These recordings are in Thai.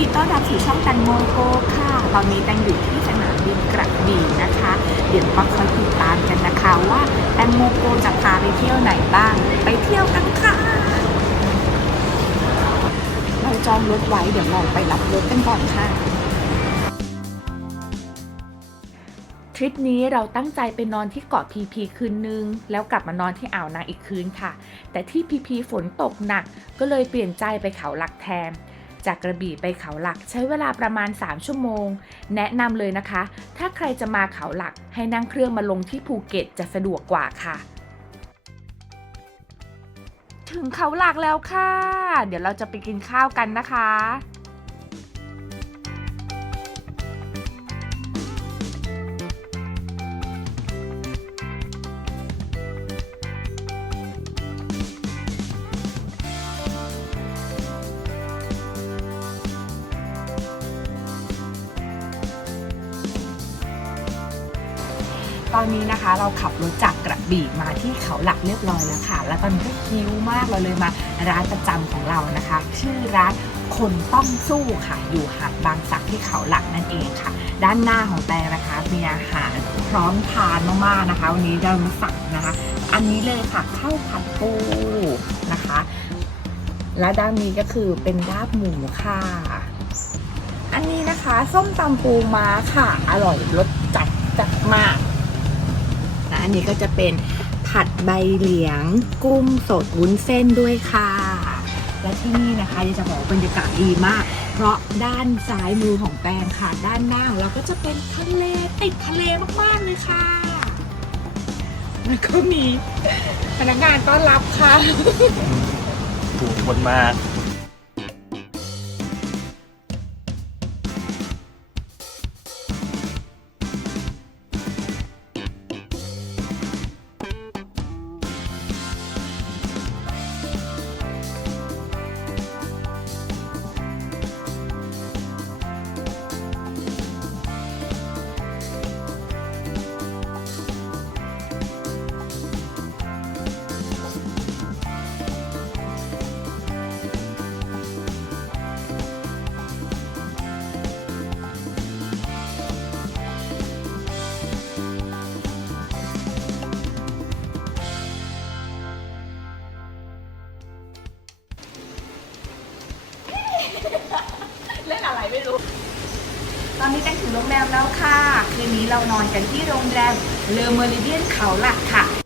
ดีต้อนรับสู่ช่องแตังโมโกค่ะ ตอนนี้แตงอยู่ที่สนามบินกระบี่นะคะ เดี๋ยวมาคอยติดตามกันนะคะว่าแตงโมโกจะพาไปเที่ยวไหนบ้าง ไปเที่ยวกันค่ะ เราจองรถไว้เดี๋ยวเราไปรับรถกันก่อนค่ะทริปนี้เราตั้งใจไปนอนที่เกาะพีพีคืนนึง แล้วกลับมานอนที่อ่าวนางอีกคืนค่ะ แต่ที่พีพีฝนตกหนักก็เลยเปลี่ยนใจไปเขาหลักแทน จากกระบี่ไปเขาหลักใช้เวลาประมาณ 3 ชั่วโมง แนะนำเลยนะคะ ถ้าใครจะมาเขาหลักให้นั่งเครื่องมาลงที่ภูเก็ตจะสะดวกกว่าค่ะ ถึงเขาหลักแล้วค่ะ เดี๋ยวเราจะไปกินข้าวกันนะคะ อนนี้นะคะ เราขับรถจากกระบี่มาที่เขาหลักเรียบร้อยแล้วค่ะ แล้วตอนนี้ก็คิ้วมากเราเลยมาร้านประจำของเรานะคะ ชื่อร้านคนต้องสู้ค่ะ อยู่หาดบางสักที่เขาหลักนั่นเองค่ะ ด้านหน้าของแตงนะคะมีอาหารพร้อมทานมากๆนะคะ วันนี้เรามาสั่งนะคะ อันนี้เลยค่ะข้าวผัดปูนะคะ และด้านนี้ก็คือเป็นลาบหมูค่ะ อันนี้นะคะ ส้มตำปูม้าค่ะ อร่อยรสันนี้ก็จะเป็นผัดใบเหลียง กุ้งสดวุ้นเส้นด้วยค่ะ และที่นี่นะคะยจะบอกบรรยากาศดีมาก เพราะด้านซ้ายมือของแปลงค่ะ ด้านหน้าของเราก็จะเป็นทะเลติดทะเลมากๆเลยค่ะแล้วก็มีพนักงานต้อนรับค่ะถูกคนมา มแล้วค่ะ คืนนี้เรานอนกันที่โรงแรมเลอเมอริเดียนเขาหลักค่ะ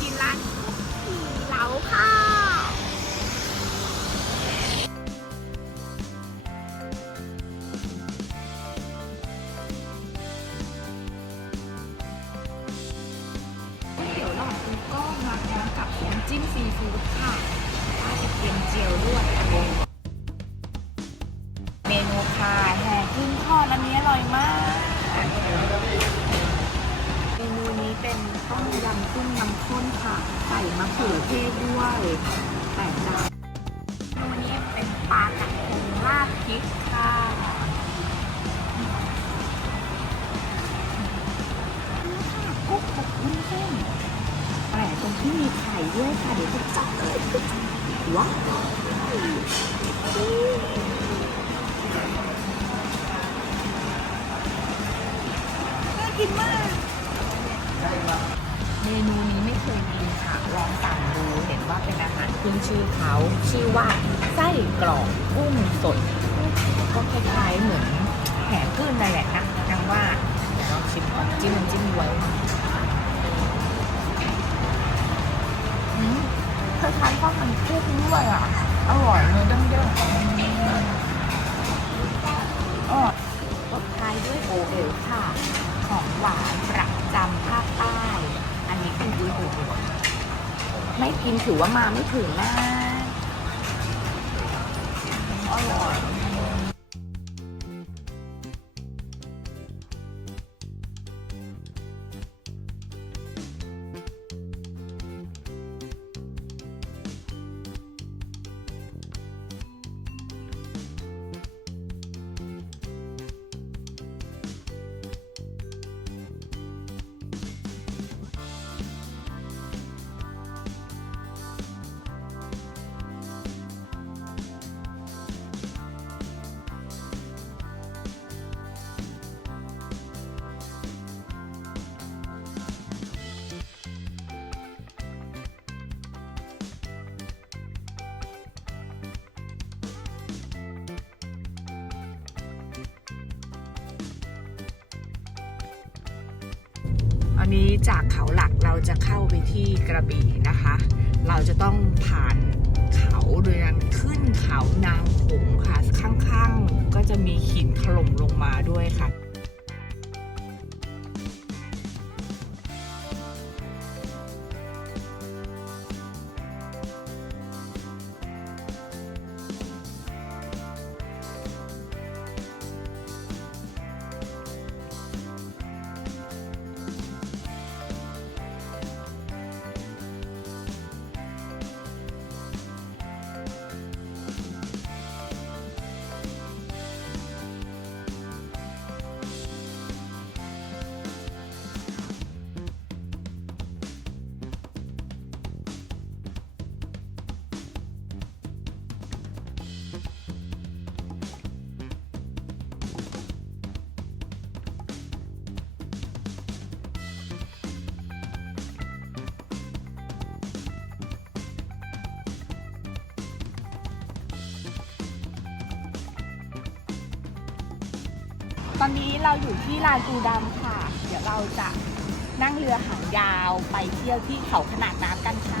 กินร้านผีเหลาค่ะ ปลาหนังปูราดพริกค่ะกุ๊กกุ๊กวุ้นเส้นแหมตรงที่มีไข่เยอะค่ะ เดี๋ยวจะจับเลยว้าวน่กินมาก เมนูนี้ไม่เคยกินค่ะ ลองสั่งดู ขึ้นชื่อเขาชื่อว่าไส้กรอกกุ้งสด ก็คล้ายๆเหมือนแหนกึ้นนั่นแหละนะนางว่าเดี๋ยวลองชิมก่อนจิ้มน้ำจิ้มไว้อืมคล้ายๆข้าวมันกุ้งด้วยอะ อร่อยเนื้อเด้งๆอ๋อตบท้ายด้วยโอเอ๋วค่ะ ของหวานประจำภาคใต้ อันนี้เป็นกุ้ยโอเอ๋ว ไม่กินถือว่ามาไม่ถึงนะอร่อย อันนี้จากเขาหลักเราจะเข้าไปที่กระบี่นะคะ เราจะต้องผ่านเขาโดยการขึ้นเขานางหงค่ะ ข้างๆก็จะมีหินถล่มลงมาด้วยค่ะ ตอนนี้เราอยู่ที่ลานปูดำค่ะ เดี๋ยวเราจะนั่งเรือหางยาวไปเที่ยวที่เขาขนาดน้ำกันค่ะ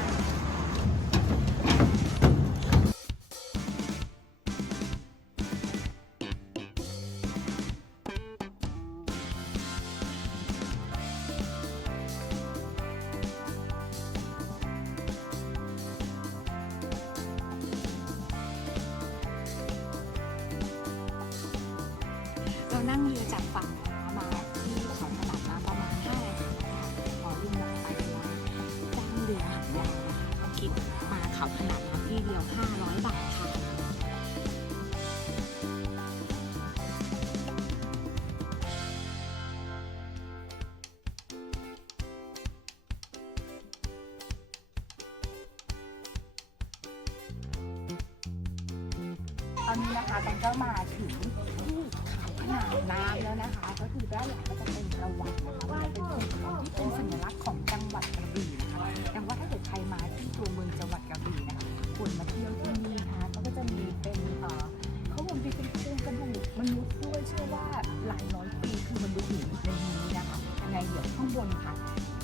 ตอนนี้นะคะตันก็มาถึงที่ขาขนาดน้ำแล้วนะคะ ก็คือด้านหลังก็จะเป็นประวัตินะคะเป็นภูเขาที่เป็นสัญลักษณ์ของจังหวัดกระบี่นะคะดังว่าถ้าเกิดใครมาที่ตัวเมืองจังหวัดกระบี่นะคะควรมาเที่ยวที่นี่นะคะก็จะมีเป็นเอ่อเขาบอกมีเป็นโครงกระดูกมนุษย์ด้วยเชื่อว่าหลายร้อยปีคือมนุษย์อยู่ในนี้นะคะยังไงเดี๋ยวข้างบนค่ะ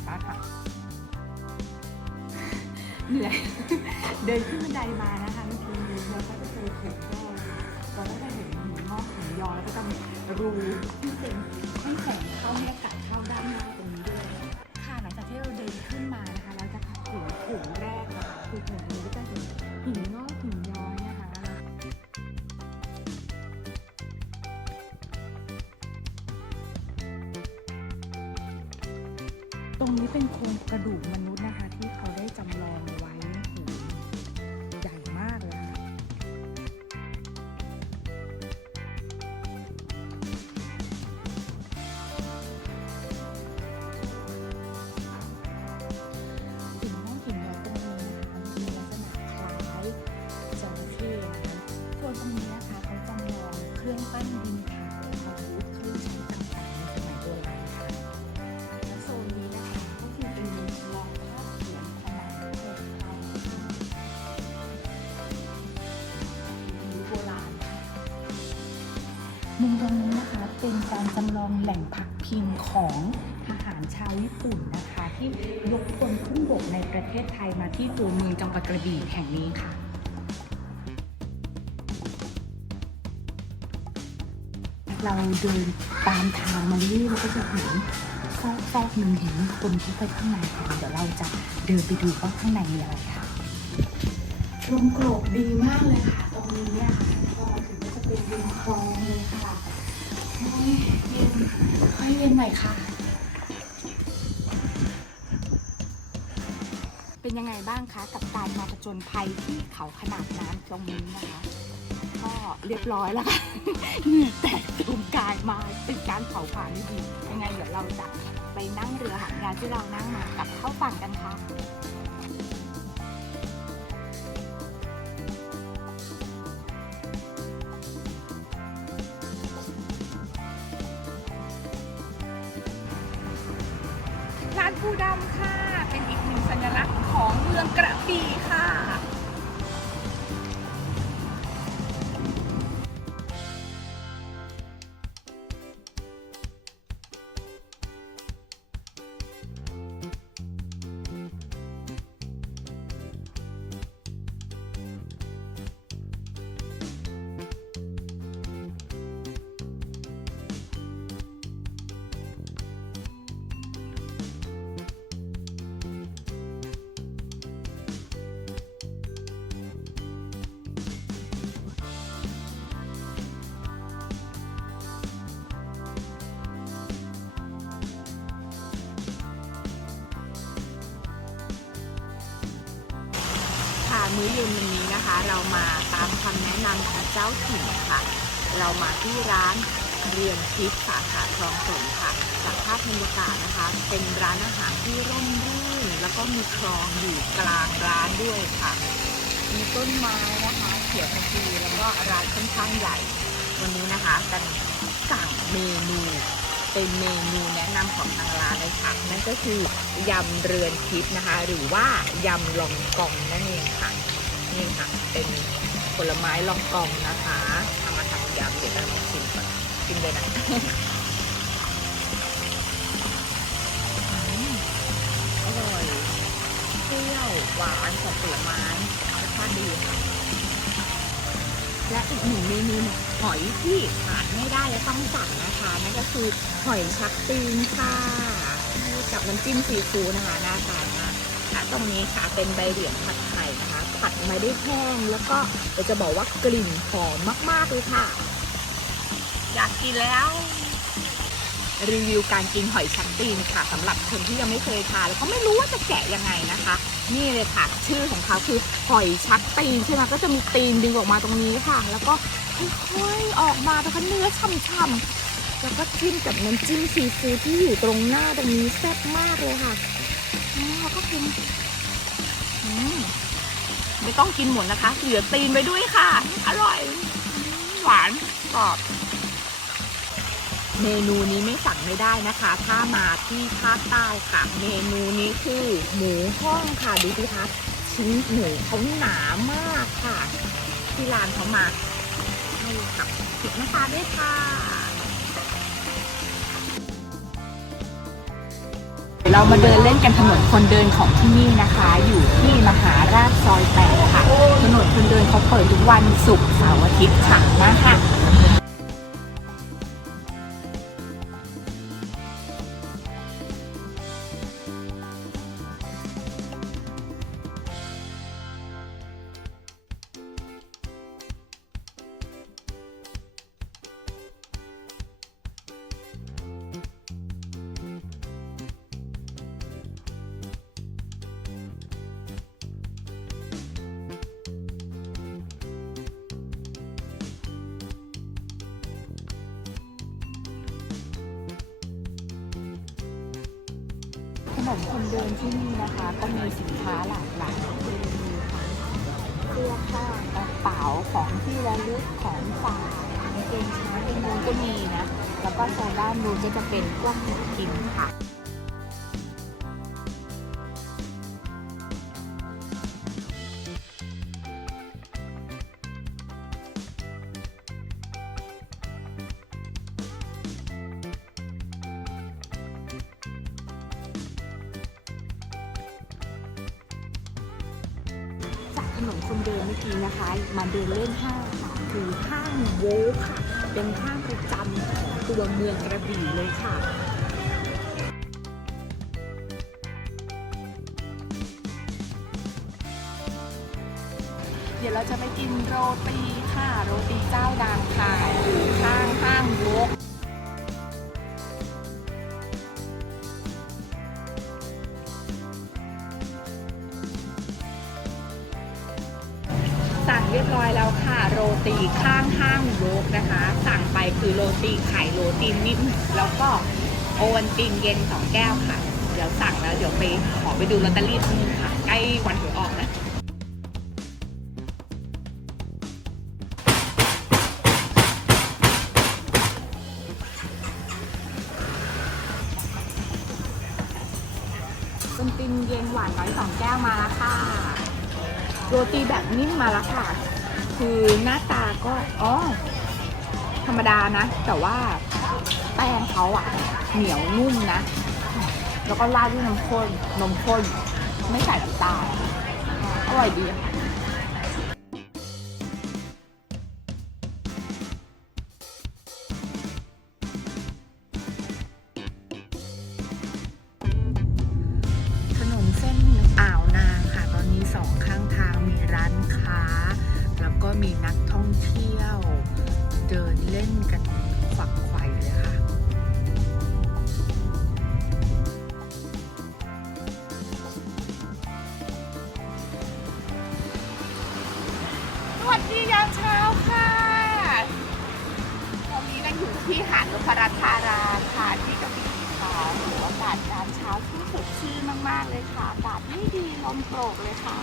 นะค่ะเหนื่อยเดินขึ้นบันไดมานะคะเมื่อกี้นี้เราก็จะเจอหินงอก เราก็จะเห็นหินงอกหินยอแล้วก็จะมีรูที่เป็นให้แสงเข้าให้อากาศเข้าด้ การจำลองแหล่งพักพิงของทหารชาวญี่ปุ่นนะคะ ที่ยกพลขึ้นบกในประเทศไทยมาที่ตัวเมืองจังหวัดกระบี่แห่งนี้ค่ะเราเดินตามทางมาเรื่อยเราก็จะเห็นซอกซอกๆหนึ่งเห็นคนที่ไปข้างในค่ะเดี๋ยวเราจะเดินไปดูว่าข้างในมีอะไรค่ะลมโกรกดีมากเลยค่ะ ตรงนี้เนี่ยพอมาถึงก็จะเป็นริมคลองเลยค่ะ โอ้เย็นค่อยนหน่อยค่ะ เป็นยังไงบ้างคะกับการมาผจญภัยที่เขาขนาดน้ำตรงนี้นะคะ ก็เรียบร้อยแล้วค่ะเหงื่อแตกตูมกายมาเป็นการเผาผลาญดียังไงเดี๋ยวเราจะไปนั่งเรือหางยาที่เรานั่งมากลับเข้าฝั่งกันค่ะ อเย็นวันนี้นะคะ เรามาตามคำแนะนำของเจ้าถิ่นค่ะ เรามาที่ร้านเรือนทิพย์สาขาคลองสนค่ะจากภาพบรรยากาศนะคะ เป็นร้านอาหารที่ร่มรื่น แล้วก็มีคลองอยู่กลางร้านด้วยค่ะ มีต้นไม้นะคะเขียวขจีแล้วก็ร้านค่อนข้างใหญ่ วันนี้นะคะกันสั่งเมนูเป็นเมนูแนะนำของทางร้านเลยค่ะ นั่นก็คือยำเรือนทิพย์นะคะ หรือว่ายำลองกองนั่นเองค่ะ นี่ค่ะ เป็นผลไม้ลองกองนะคะทำมาทำยำเดี๋ยวเราลองชิมก่อนชิมเลยนะอืมอร่อยเปรี้ยวหวานของผลไม้รสชาติดีค่ะและอีกหนึ่งเมนูหอยที่ขาดไม่ได้และต้องสั่งนะคะนั่นก็คือหอยชักตีนค่ะกับน้ำจิ้มซีฟู้ดนะคะน่าทานมากและตรงนี้ค่ะเป็นใบเหลียงผัดไข่นะคะ ผัดม่ได้แห้ง แล้วก็เดี๋ยวจะบอกว่ากลิ่นหอมมาก ๆ เลยค่ะ อยากกินแล้ว รีวิวการกินหอยชักตีนค่ะสำหรับคนที่ยังไม่เคยทานแล้วก็ไม่รู้ว่าจะแกะยังไงนะคะ นี่เลยค่ะ ชื่อของเขาคือหอยชักตีนใช่ไหมก็จะมีตีนดึงออกมาตรงนี้ค่ะ แล้วก็ค่อยๆออกมาแล้วก็เนื้อช่ำๆแล้วก็จิ้มกับน้ำจิ้มซีฟู้ดที่อยู่ตรงหน้าตรงนี้แซ่บมากเลยค่ะแล้วก็กินอืม ไม่ต้องกินหมดนะคะ เหลือตีนไปด้วยค่ะ อร่อย หวานกรอบ เมนูนี้ไม่สั่งไม่ได้นะคะ ถ้ามาที่ภาคใต้ค่ะ เมนูนี้คือหมูห้องค่ะดูสิคะชิ้นหมูเขาหนามากค่ะ ที่ร้านเขามาให้กับติดน้ำตาด้วยค่ะ เรามาเดินเล่นกันถนนคนเดินของที่นี่นะคะ อยู่ที่มหาราชซอยแปดค่ะ ถนนคนเดินเขาเปิดทุกวันศุกร์เสาร์อาทิตย์ค่ะมาค่ะ นนคนเดินที่นี่นะคะ ก็มีสินค้าหลากหลายมีทั้งเสื้อผ้ากระเป๋าของที่ระลึกของฝากกางเกงช้างเกงนูนก็มีนะ แล้วก็โซนด้านนู้นก็จะเป็นพวกของกินค่ะ นนคนเดินเมื่อกี้นะคะ มาเดินเล่นห้างค่ะคือห้างโวค่ะเป็นห้างประจำของตัวเมืองกระบี่เลยค่ะเดี๋ยวเราจะไปกินโรตีค่ะ โรตีเจ้าดังค่ะอยู่ข้างห้างโวก นะคะ สั่งไปคือโรตีไข่โรตีนิ่มแล้วก็โอวันตินเย็นสองแก้วค่ะ เดี๋ยวสั่งแล้วเดี๋ยวไปขอไปดูลอตเตอรี่นิดนึงค่ะ ใกล้วันหวยออกนะเป็นตินเย็นหวานน้อยสองแก้วมาแล้วค่ะ โรตีแบบนิ่มมาแล้วค่ะ คือหน้าตาก็ อ๋อ ธรรมดานะ แต่ว่าแป้งเขาอะเหนียวนุ่มนะ แล้วก็ราดด้วยน้ำข้นนมข้น ไม่ใส่น้ำตาลอร่อยดีค่ะ นพรัตน์ธาราค่ะที่กระบี่ค่ะโอ้โหอากาศยามเช้าที่สดชื่นมากๆเลยค่ะ อากาศไม่ดีลมโกรกเลยค่ะ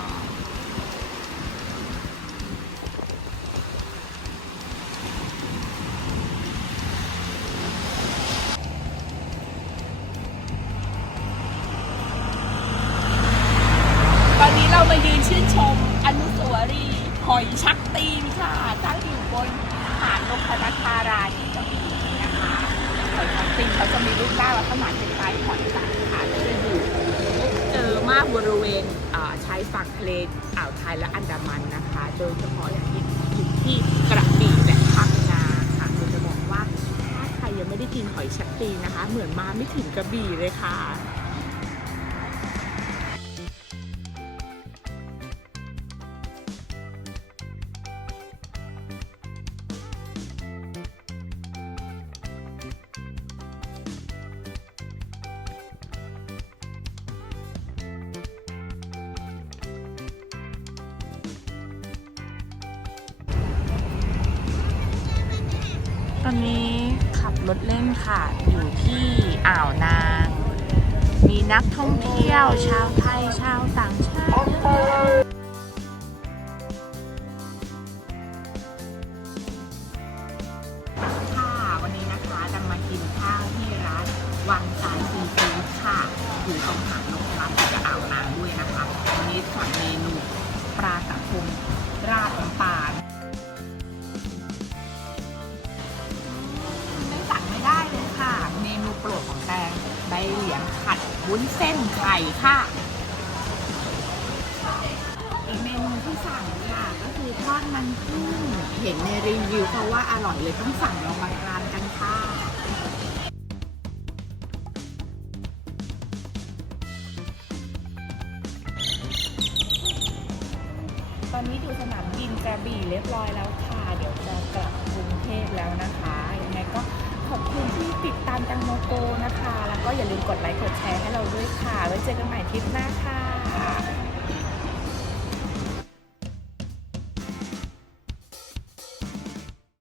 บริเวณชายฝั่งทะเลอ่าวไทยและอันดามันนะคะ โดยเฉพาะอย่างยิ่งที่กระบี่และพังงาค่ะเราจะบอกว่าถ้าใครยังไม่ได้กินหอยชักตีนะคะ เหมือนมาไม่ถึงกระบี่เลยค่ะ ตอนนี้ขับรถเล่นค่ะ อยู่ที่อ่าวนาง มีนักท่องเที่ยวชาวไทยชาวต่างชาติค่ะวันนี้นะคะดังมากินข้าวที่ร้านวังสายซีฟู้ดค่ะ อยู่ตรงหาด วุ้นเส้นไข่ค่ะ อีกเมนูที่สั่งค่ะก็คือทอดมันกุ้งเห็นในรีวิวเขาว่าอร่อยเลยต้องสั่งลองมาทานกันค่ะตอนนี้อยู่สนามบินกระบี่เรียบร้อยแล้ว เจอกันใหม่ทริปหน้าค่ะ